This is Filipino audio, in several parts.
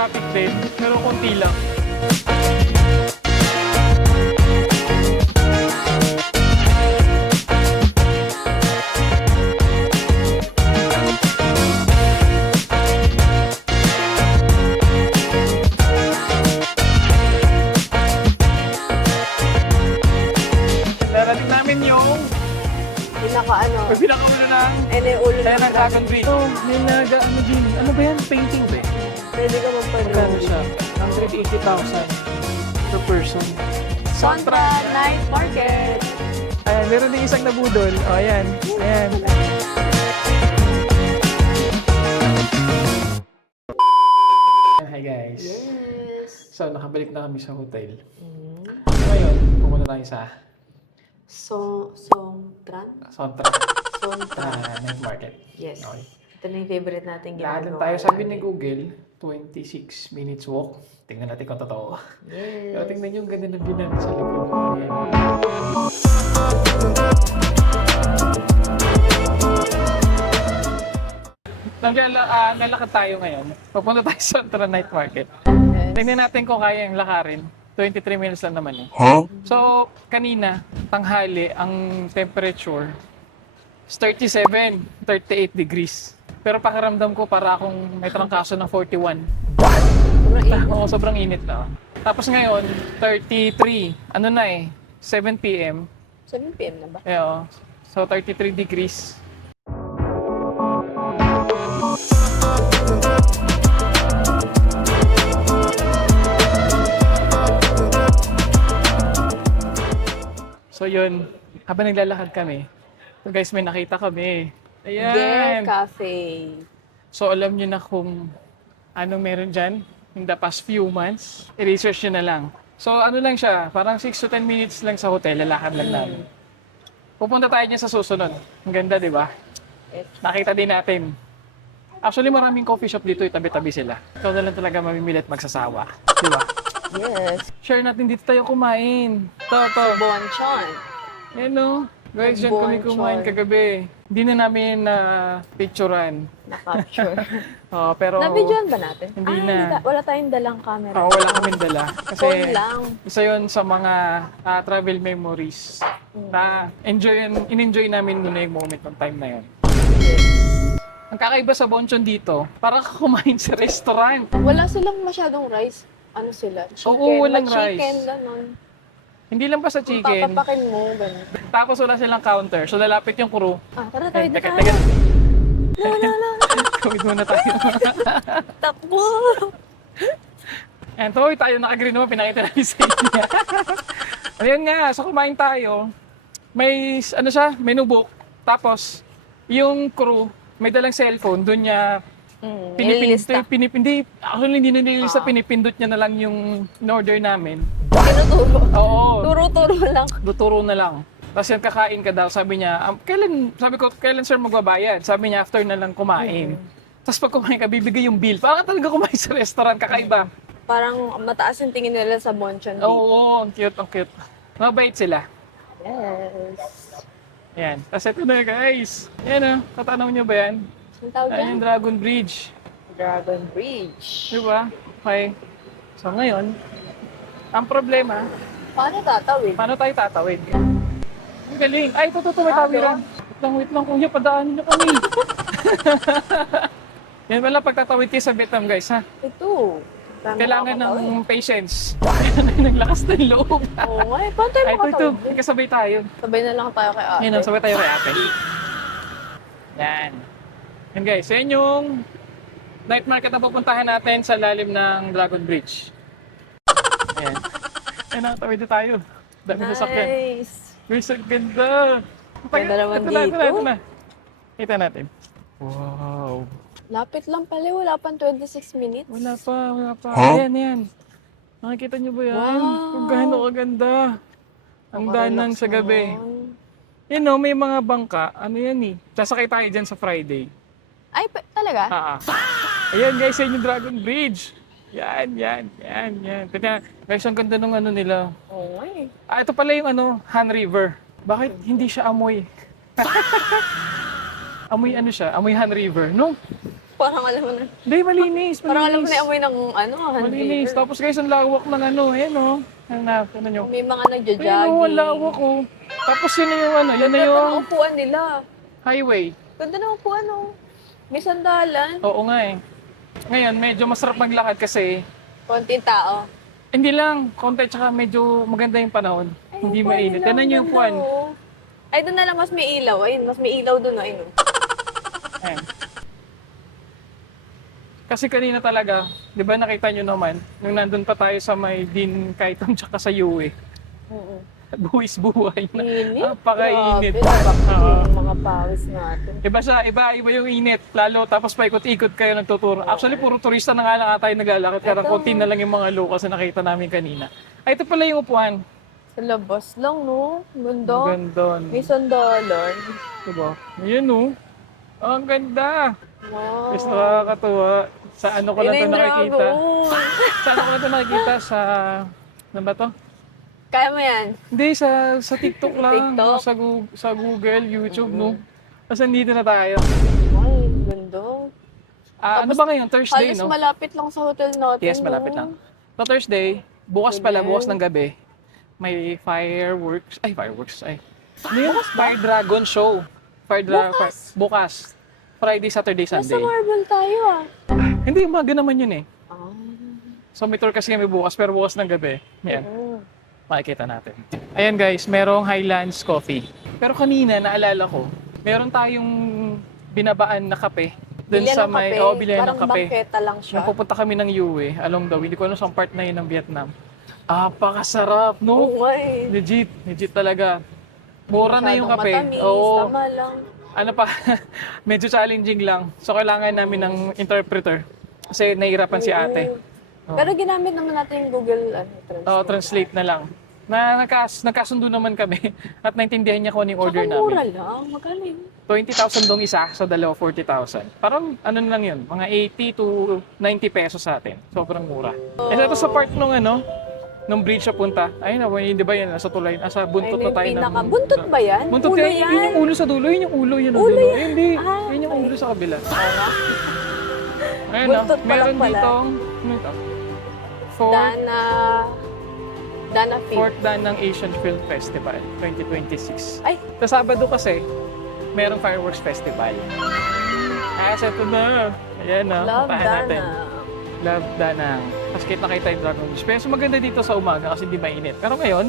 traffic din, pero konti lang. Narating namin yung pinakauna ng ulo Kaya ng ng Dragon Bridge. Oh, may ano din. Ano ba yan? Painting ba? Pwede ka Magkano magpa-drone. siya? 180,000 per person. Contra Night Market. Ayan, meron din isang nabudol. O, ayan. Ayan. Hi guys. Yes. So, nakabalik na kami sa hotel. Ngayon, pumunta tayo sa Songtran? Sontra Songtran. Night Market. Yes. Okay. Ito na yung favorite natin Lahat ginagawa. tayo, sabi ni Google, 26 minutes walk. Tingnan natin kung totoo. Yes. Pero tingnan yung ganda ng binan sa likod. Ayan. Nalakad tayo ngayon. Papunta tayo sa Sontra Night Market. Yes. Tingnan natin kung kaya yung lakarin. 23 minutes lang naman eh. So, kanina, tanghali, ang temperature is 37, 38 degrees. Pero pakiramdam ko para akong may trangkaso ng 41. Sobrang init. Oo, sobrang init na. Tapos ngayon, 33. Ano na eh, 7 p.m. 7 p.m. na ba? Oo. So, 33 degrees. So yun, habang naglalakad kami, so guys, may nakita kami. Get Ayan! Cafe. So alam nyo na kung ano meron dyan in the past few months. I-research nyo na lang. So ano lang siya, parang 6 to 10 minutes lang sa hotel, lalakad lang namin. Pupunta tayo niya sa susunod. Ang ganda, di ba? Yes. Nakita din natin. Actually, maraming coffee shop dito, tabi-tabi sila. Ikaw na lang talaga mamimili at magsasawa. Di ba? Yes. Share natin, dito tayo kumain. To. Bonchon. Yan o. Guys, dyan kami kumain kagabi. Hindi na namin na picturean. Na-capture. Pero Na-videoan ba natin? Hindi na. Wala tayong dalang camera. wala kaming dala. Kasi Phone lang. isa yun sa mga travel memories. Na in-enjoy namin muna yung moment ng time na yun. Ang kakaiba sa Bonchon dito, parang kumain sa restaurant. Wala silang masyadong rice. Ano sila? Chicken. Oo, walang rice. Chicken, gano'n. Hindi lang pa sa Kung chicken. papapakin mo, gano'n. Tapos wala silang counter. So lalapit yung crew. Tara, tayo na Teka, tayo. teka. No. Kawid muna tayo. Takbo! And tuloy tayo, naka-green naman, pinakita namin sa inyo. Ayun nga, so kumain tayo. May, menu book. Tapos, yung crew, may dalang cellphone, doon niya Nililista. Actually, hindi na nililista, pinipindot niya na lang yung in-order namin. Tinuturo. Oo, Turo-turo lang. tuturo na lang. Tapos yan, kakain ka daw. Sabi niya, kailan sir magbabayad? Sabi niya, after na lang kumain. Tapos pag kumain ka, bibigay yung bill. Parang talaga kumain sa restaurant, kakaiba. Parang mataas yung tingin nila sa Bonchon dito. Oo, ang cute, ang cute. Mabait sila. Yes. Yan. Tapos ito na guys. Yan o, tatanaw niyo ba yan? Ang tawag Ayan yan? yung Dragon Bridge. Dragon Bridge. Diba? Okay. So ngayon, ang problema, Paano tatawid? paano tayo tatawid? Ang galing. Ay, ito, may tawiran. Wait lang, kuya, padaanin niyo kami. Yan pala, pagtatawid kayo sa Vietnam, guys, ha? Ito. Paano Kailangan makakatawid? ng patience. Kailangan ng lakas ng loob. Oo nga eh. Paano tayo Ay, ito, makatawid? kasabay tayo. Sabay na lang tayo kay ate. Yan, sabay tayo kay ate. Yan. Yan guys, yan yung night market na pupuntahan natin sa lalim ng Dragon Bridge. Ayan. Ayan, nakatawid na tayo. Dami na sakyan. Nice. Guys, ang ganda. Ganda naman Ito na, dito. ito na. Kita natin. Wow. Lapit lang pala. Wala pang 26 minutes. Wala pa. Huh? Ayan, yan. Nakikita niyo ba yan? Wow. Kung gaano kaganda. Ang danang Nakarelax sa gabi. naman. Yan o, may mga bangka. Ano yan eh? Sasakay tayo dyan sa Friday. Ay, talaga? Ayan guys, yan yung Dragon Bridge. Yan. Kaya guys, ang ganda ng ano nila. Oo nga eh. Ito pala yung Han River. Bakit hindi siya amoy? Amoy ano siya? Amoy Han River, no? Parang alam mo na. Hindi, malinis. Parang alam mo na Malinis. amoy ng ano, Malinis. handler. Tapos guys, ang lawak ng ano. Ayan o. Ano nyo? May mga Ayun o, nagja-jogging. ang lawak o. Tapos yun na yung ano. Yun na Ganda yung ng upuan nila. highway. Ganda ng upuan, oh. May sandalan. Oo nga eh. Ngayon, medyo masarap maglakad kasi Konting tao. hindi lang, konti tsaka medyo maganda yung panahon. Ay, Hindi upuan mainit. nila, Tignan nyo yung ganda, upuan. oh. Ay, doon na lang mas may ilaw. Ayun, mas may ilaw doon, ayun. Oh. Ayan. Kasi kanina talaga, di ba nakita nyo naman, nung nandun pa tayo sa may Dean Kaitam tsaka sa UE, Oo. buwis buhay na. Init? Napakainit. Grabe, Oo. yung mga pawis natin. Iba yung init. Lalo, tapos paikot-ikot kayo nagtuturo. Actually, puro turista na nga lang tayo naglalakad. Kaya Ito. konti na lang yung mga locals na nakita namin kanina. Ay, ito pala yung upuan. Sa labas lang, no? Ganda. Ganda. May sandalan. Diba? Ayan o. Ang ganda. Wow. Is nakakatuwa. Sa ano ko lang ito Yun yung nakikita. dragon. Sa ano ko lang ito nakikita sa... Ano ba to? Kaya mo yan? Hindi, sa TikTok lang. TikTok? Sa Google, YouTube, no? Tapos nandito na tayo. Ay, ganda. Ano ba ngayon? Thursday, Halos no? malapit lang sa hotel natin. Yes, malapit no? lang. So Thursday, bukas pala, Ganyan. bukas ng gabi, may fireworks. Ano yun? Fire Dragon Show. Bukas. Friday, Saturday, Nasa Sunday. Marble tayo, ah. Hindi, umaga naman yun eh. Ah. So may tour kasi kami bukas, pero bukas ng gabi. Yan, Oo. makikita natin. Ayan guys, merong Highlands Coffee. Pero kanina, naalala ko, meron tayong binabaan na kape. Dun Bilyan sa ng may, kape. bilihan ng Parang kape. bangketa lang siya. Nung pupunta kami ng UE, along the way, hindi ko alam saan part na yun ng Vietnam. Pakasarap, no? Oo nga eh. Legit talaga. Mura na yung kape. Masyadong matamis, Oo. tama lang. Ano pa, medyo challenging lang. So kailangan namin ng interpreter. Kasi nahihirapan si ate. Oo. Pero ginamit naman natin yung Google Translate. Translate na lang. Nagkasundo naman kami at naintindihan niya kung ano yung order Saka mura namin. lang, magaling. 20,000 dong isa, sa dalawa 40,000. Parang ano na lang yun, mga 80 to 90 pesos sa atin. Sobrang mura. Ito sa part nung nung bridge sa punta. Ayun na, hindi ba yan? Nasa tulay, nasa buntot na tayo. Buntot ba yan? Buntot Ulo yan, yun yung ulo sa dulo, yun yung ulo, yun ang Ulo dulo. yan? Eh, hindi, Ah, yun yung okay. ulo sa kabila. Ayun Buntot pa meron lang pala. ditong, ano ito? Dana Film. Fourth dan ng Asian Film Festival 2026. Ay. Sa Sabado kasi, merong fireworks festival. So ito na. Ayan na, Love puntahan natin. Dana. Love Danang. Tapos kita nakita yung Dragon Beach. Pero mas maganda dito sa umaga kasi hindi mainit. Pero ngayon,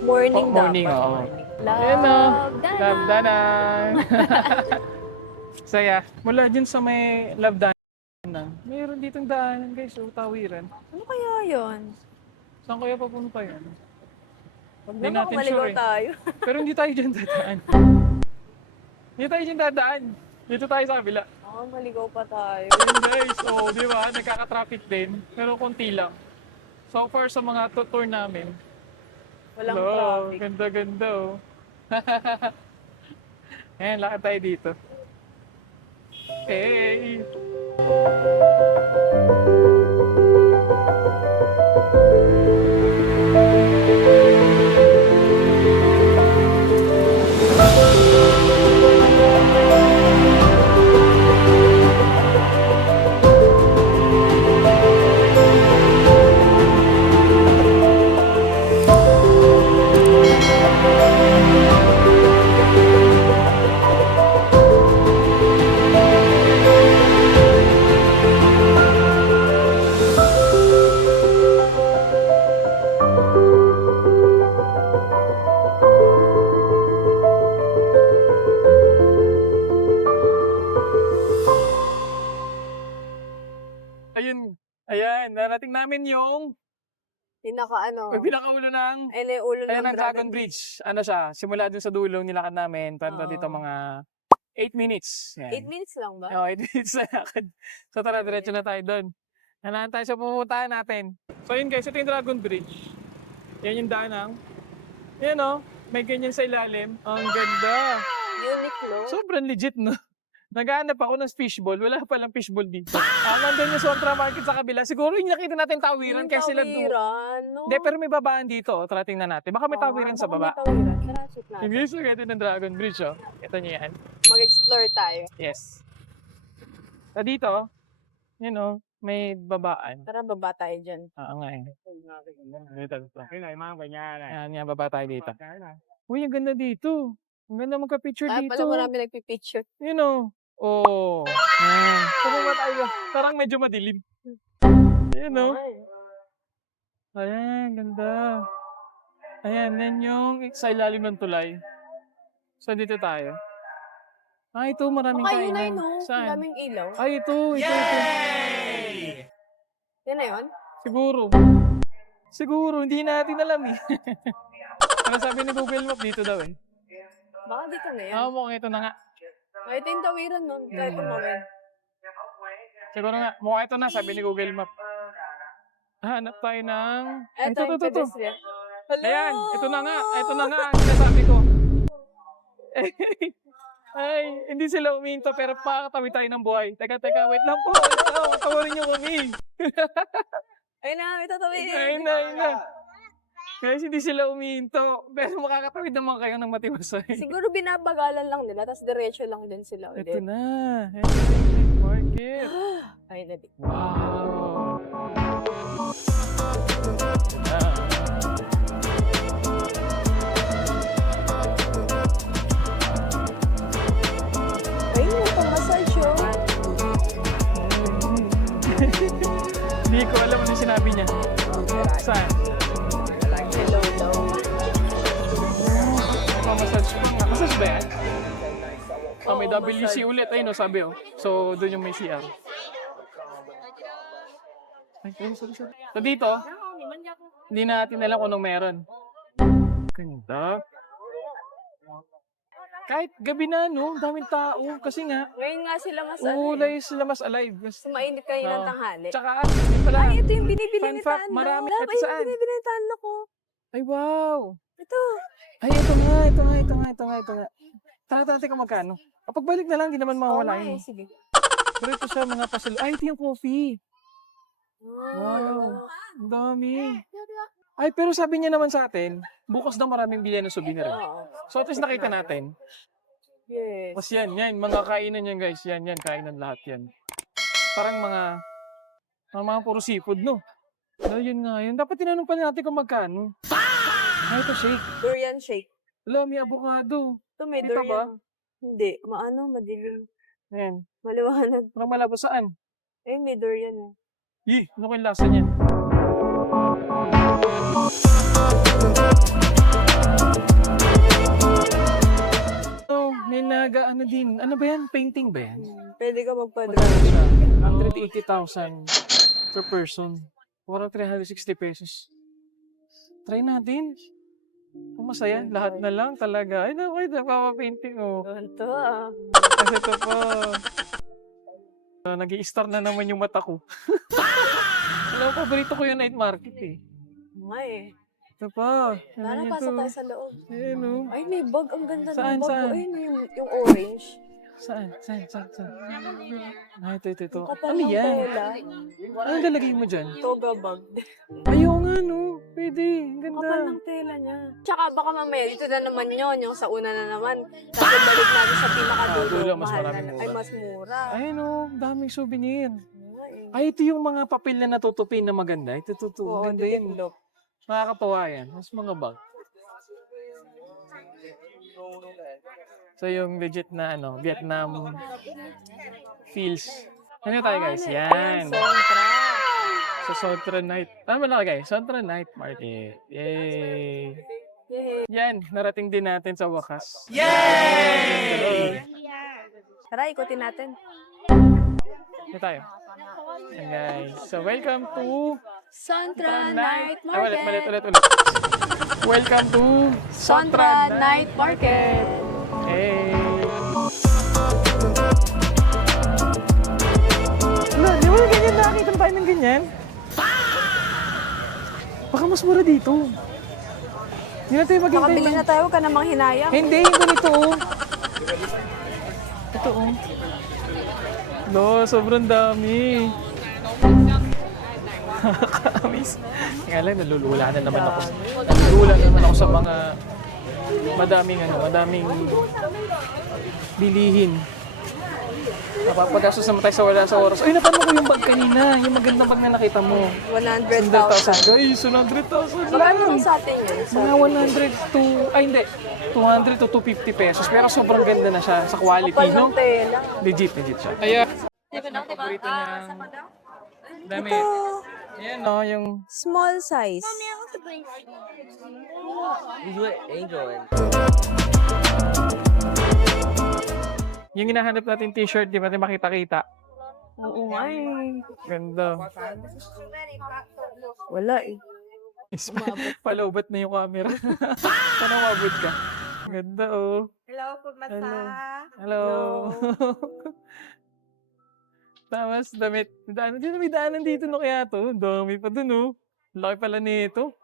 Morning, morning, dapat. oo. Morning. Love Ayan na. Dana. Love Danang. Saya. Mula dyan sa may Love Danang, mayroon ditong daanan guys. So, tawiran. Ano kaya yun? Saan kaya papunta yan? Hindi Naman natin maligaw sure eh. tayo. Pero hindi tayo dyan dadaan. Hindi tayo dyan dadaan. Dito tayo sa kabila. Maligaw pa tayo. Ayun guys, so di ba, nagkaka-traffic din, pero konti lang. So far sa mga tour namin, Walang hello, traffic. ganda-ganda oh. Ayan, lakad tayo dito. Hey! Ayan, narating namin yung pinakaulo ng ulo ayan ng ang Dragon Bridge. Ano siya, simula dun sa dulong nilakad namin, tanto dito Oo. mga 8 minutes. 8 minutes lang ba? Oo, 8 minutes na lakad. So tara, diretso na tayo doon. Hanahan tayo sa pupuntahan natin. So yun guys, ito yung Dragon Bridge. Yan yung daanang. Yan o, may ganyan sa ilalim. Ang ganda. Uniqlo. Sobrang legit, no? Naghahanap ako ng fishball. Wala palang fishball dito. Nandun yung Sontra Market sa kabila. Siguro yung nakita natin tawiran kaya sila doon. no? Hindi, pero may babaan dito. Tara, tingnan natin. Baka may tawiran sa baba. Baka may tawiran. Tara, check natin. Yung guys, ng Dragon Bridge, oh. Ito niyo yan. Mag-explore tayo. Yes. Dito, yun o, may babaan. Tara, baba tayo dyan. Oo nga eh. Dito. Yan, yan, baba tayo dito. Uy, ang ganda dito. Ang ganda magka-picture Ah, dito. pala marami nagpipicture. Yun o. Oh. Yan. Pababa tayo. Parang medyo madilim. Yun o. Ayan, ganda. Ayan, yan yung sa ilalim ng tulay. So, dito tayo. Ito, maraming Kayo na kainan. yun, no? Ang Saan? daming ilaw. Ito. Yan na yun? Siguro, hindi natin alam eh. Ano sabi ni Google Map, dito daw eh. Baka dito na yan. Mukhang ito na nga. Ito yung tawiran nun. Kahit tumawin. Siguro nga, mukhang ito na, sabi ni Google Map. Hanap tayo ng... Ito yung pedestrian. Hello! Ayan, ito na nga ang sinasabi ko. Ay, hindi sila uminto pero pakakatawi tayo ng buhay. Teka, wait lang po. Tawarin niyo kami. Ayun na, may tatawin. Ayun na. Guys, hindi sila uminto. Pero makakatawid naman kayo ng matiwasay. Siguro binabagalan lang nila, tapos diretso lang din sila ulit. Ito na. Ito market. Ay, na di. Wow. Ay, may pang-massage yun. Hindi ko alam ano sinabi niya. Saan? Hello daw. Massage pa nga. Massage ba yan? May Oo, WC massage. ulit. Ayun, sabi oh. So, doon yung may CR. Sorry. So, dito, hindi natin alam kung anong meron. Ganda. Kahit gabi na, no? Daming tao. Kasi nga, Ngayon nga sila mas ulay sila mas alive. Sumainit kayo ng Oo. tanghali. Tsaka, yun pala. Ay, ito yung binibili Fun ni fact, Tando. marami. Love, Ito ay, saan? yung binibili ni Tando ko. Ay, wow. Ito. Ay, ito nga. Tara, kung magkano. Kapag balik na lang, hindi naman mawawala Oo nga yun. eh, sige. Pero ito sa mga pasal. Ay, ito yung coffee. Wow. Ang dami. Ay, pero sabi niya naman sa atin, bukas daw maraming bilihan ng souvenir. Eh. Oo. So, at least nakita natin. Yes. Tapos yan, mga kainan yan guys. Yan, kainan lahat yan. Parang mga puro seafood, no? So, yun nga yun. Dapat tinanong pa natin kung magkano. Ay, ito shake. Durian shake. Wala, may avocado. Ito may Dito durian. ba? Hindi. Madilim. Ayan. Maliwanag. Parang malabo saan? Eh, may durian eh. Ano ko yung lasa niyan? May ano din. Ano ba yan? Painting ba yan? Pwede ka Magkano magpa-drawing. siya? 180,000 per person. Parang 360 pesos. Try natin. Kung masaya, lahat na lang talaga. Ay, naku, nagpapapainting oh. Ito ah. Kasi ito po. Nag-i-star na naman yung mata ko. Alam, paborito ko yung night market eh. Nga eh. Ito pa. Tara, pasok tayo sa loob. Ayan oh. Ay, may bag. Ang ganda Saan, ng bag. saan? Ayun, yung orange. Saan? Ito. Kapal Ano ng yan? tela. Anong lalagay mo dyan? Toga bag. Ayaw nga no. Pwede. Ang ganda. Kapal ng tela niya. Tsaka baka mamaya, dito na naman yon yung sa una na naman. Tapos balik natin sa pinakadulo. Dulo, mas mahal maraming na. mura. Ay, mas mura. Ayun oh. Daming souvenir. Nga eh. Ay, ito yung mga papel na natutupin na maganda. Ito. Oo, Ang ganda yan. titiklop. Nakakatawa yan. Mas mga bag. So yung legit na Vietnam feels. Ano tayo guys? Yan. Sontra. Sa Sontra Night. Ano ba guys? Sontra Night Market. Yay! Yay! Yan, narating din natin sa wakas. Tara, ikutin natin. Ano tayo? Yan guys. So welcome to Sontra Night Ulit. Market. Welcome to Sontra Night Market. Hey! Wala, di ba ganyan nakakita tayo ng ganyan? Baka mas mura dito. Hindi na tayo maghintay Makabili na tayo, huwag ka namang hinayang. Hindi, yung ganito oh. Ito oh. No, sobrang dami. Nakakamiss. Nga lang, nalulula na naman ako. Nalulula naman ako sa mga madaming bilihin. Napapagastos naman tayo sa wala sa oras. Ay, napanood ko yung bag kanina. Yung magandang bag na nakita mo. 100,000. Guys, 100,000. Magkano naman sa atin yun? Mga 100 to, ay hindi, 200 to 250 pesos. Pero sobrang ganda na siya sa quality, Kapal no? ng tela. Legit siya. Ayan. Paborito niya. Dami. Ayan, no, yung Small size. yung hinahanap natin t-shirt, di ba? Di makita-kita. Oo nga eh. Ganda. Wala eh. Palaubat na yung camera. Sana umabot ka. Ganda, oh. Hello, pumasa. Hello. Hello. Tapos, damit. May daanan dito, no, kaya to. Dami pa dun, oh. Laki pala nito.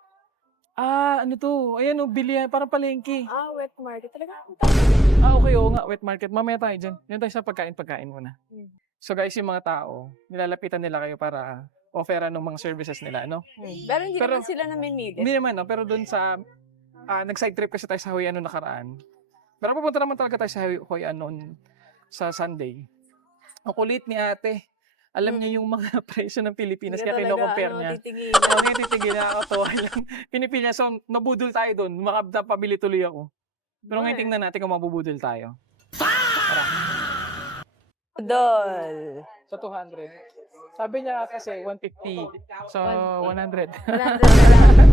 Ah, ano to? Ayan, oh, bilihan. Parang palengke. Ah, wet market. Talaga. Ah, okay, oo nga. Wet market. Mamaya tayo dyan. Yan tayo sa pagkain muna. So, guys, yung mga tao, nilalapitan nila kayo para offeran ng mga services nila, no? Pero hindi Pero- naman sila namimili. Hindi naman, no? Pero doon sa, nag-side trip kasi tayo sa Hoi An noong nakaraan. Pero pupunta naman talaga tayo sa Hoi An noon sa Sunday. Ang kulit ni ate. Alam niya yung mga presyo ng Pilipinas, kaya kino-compare niya. Titigil. Ako nga titigil na ako to. Pinipili niya. So, nabudol tayo doon. Makapabili tuloy ako. Pero ngayon tingnan natin kung mabubudol tayo. Dol. Sa 200. Sabi niya kasi 150. So, 100. 100 na lang.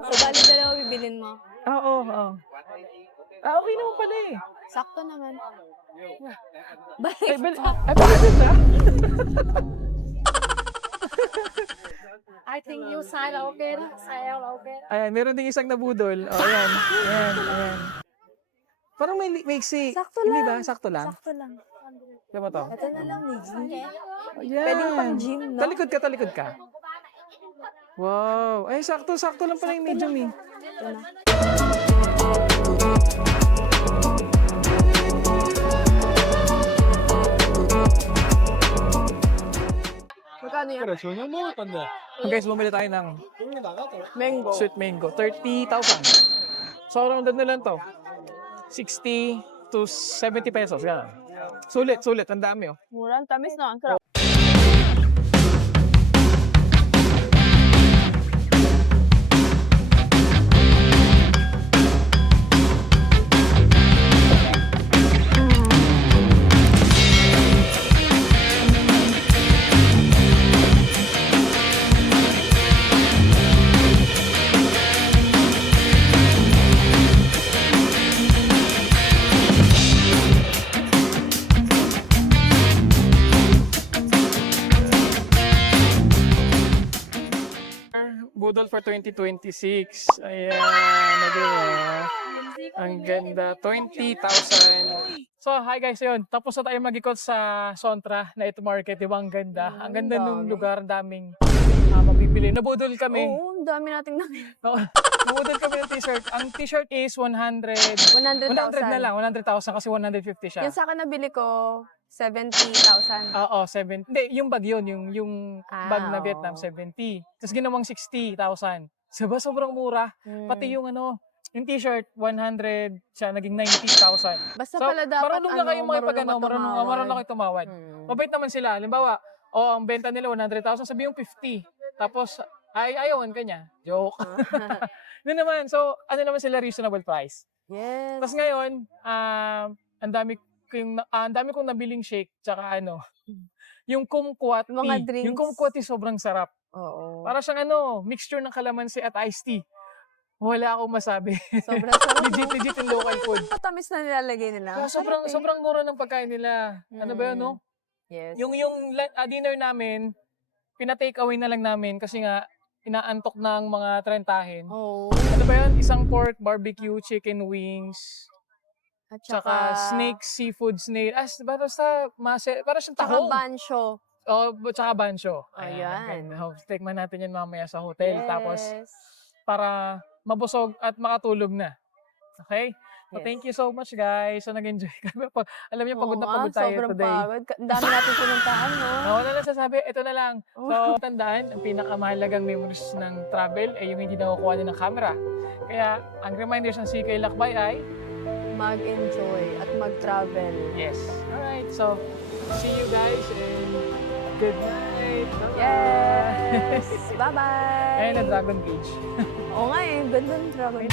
So, bali dalawa bibilin mo. Oo, oo. Okay naman pala eh. Sakto naman. Ay, bakit na? I think you sign okay na. Sign okay. Ayan, meron ding isang nabudol. O, ayan. Ayan. Parang may maiksi. Sakto Hindi lang. ba? Sakto lang. Sakto lang. Diba to? Ito na lang, Niggy. Ayan. Pwedeng pang gym, no? Talikod ka. Wow. Ay, sakto lang pala yung medium eh. Ito na. Magkano yan? Guys, bumili tayo ng Mango. sweet mango. 30,000. So, around na lang to. 60 to 70 pesos. Yan. Sulit. Ang dami, oh. Mura, ang tamis na. Ang sarap. Budol for 2026. Ayan, nagawa. Ang ganda. 20,000. So, hi guys, yun. Tapos na tayo mag-ikot sa Sontra na ito market. Diba? Ang ganda. Ang ganda nung lugar. Ang daming mabibili. Nabudol kami. Oo, ang dami nating namin. Nabudol kami ng t-shirt. Ang t-shirt is 100. 100 na 100,000. lang. 100,000 kasi 150 siya. Yung sa akin nabili ko, 70,000. Oo, 70. Hindi, yung bag yun. Yung bag na oo. Vietnam, 70. Tapos ginawang 60,000. Diba? Sobrang mura. Pati yung yung t-shirt, 100 siya, naging 90,000. Basta pala dapat marunong na kayo marunong kayo tumawad. Hmm. Mabait naman sila. Halimbawa, ang benta nila 100,000, sabi yung 50. Tapos, ayawan ka niya. Joke. Yun naman. So, ano naman sila, reasonable price. Yes. Tapos ngayon, ang dami kong nabiling shake, tsaka yung kumquat Mga tea. drinks. Yung kumquat tea sobrang sarap. Oo. Para siyang mixture ng kalamansi at iced tea. Wala akong masabi. Sobrang sarap. legit yung local food. Matamis na nilalagay nila. Kaya sobrang mura ng pagkain nila. Ano ba yun, no? Yes. Yung dinner namin, pina-take away na lang namin kasi nga inaantok na ang mga trentahin. Oo. Ano ba yun? Isang pork, barbecue, chicken wings, At tsaka snake, seafood snail. Basta para siyang Tsaka tahong. bansyo. Tsaka bansyo. Ayan. Tikman natin yan mamaya sa hotel. Yes. Tapos, para mabusog at makatulog na. Okay? So, Yes. thank you so much, guys. So, nag-enjoy kami. Alam niyo, pagod na Oo pagod nga, tayo sobrang today. pagod. Ang dami natin pinuntahan, no? Wala na sasabi, ito na lang. So, tandaan, ang pinakamahalagang memories ng travel ay yung hindi nakukuha din ng camera. Kaya, ang reminders ng CK Lakbay ay, mag-enjoy at mag-travel. Yes. Alright, so see you guys and good night. Bye-bye. Yes! Bye-bye! Ayun na Dragon Cage. Oo nga eh, ganda ng travel.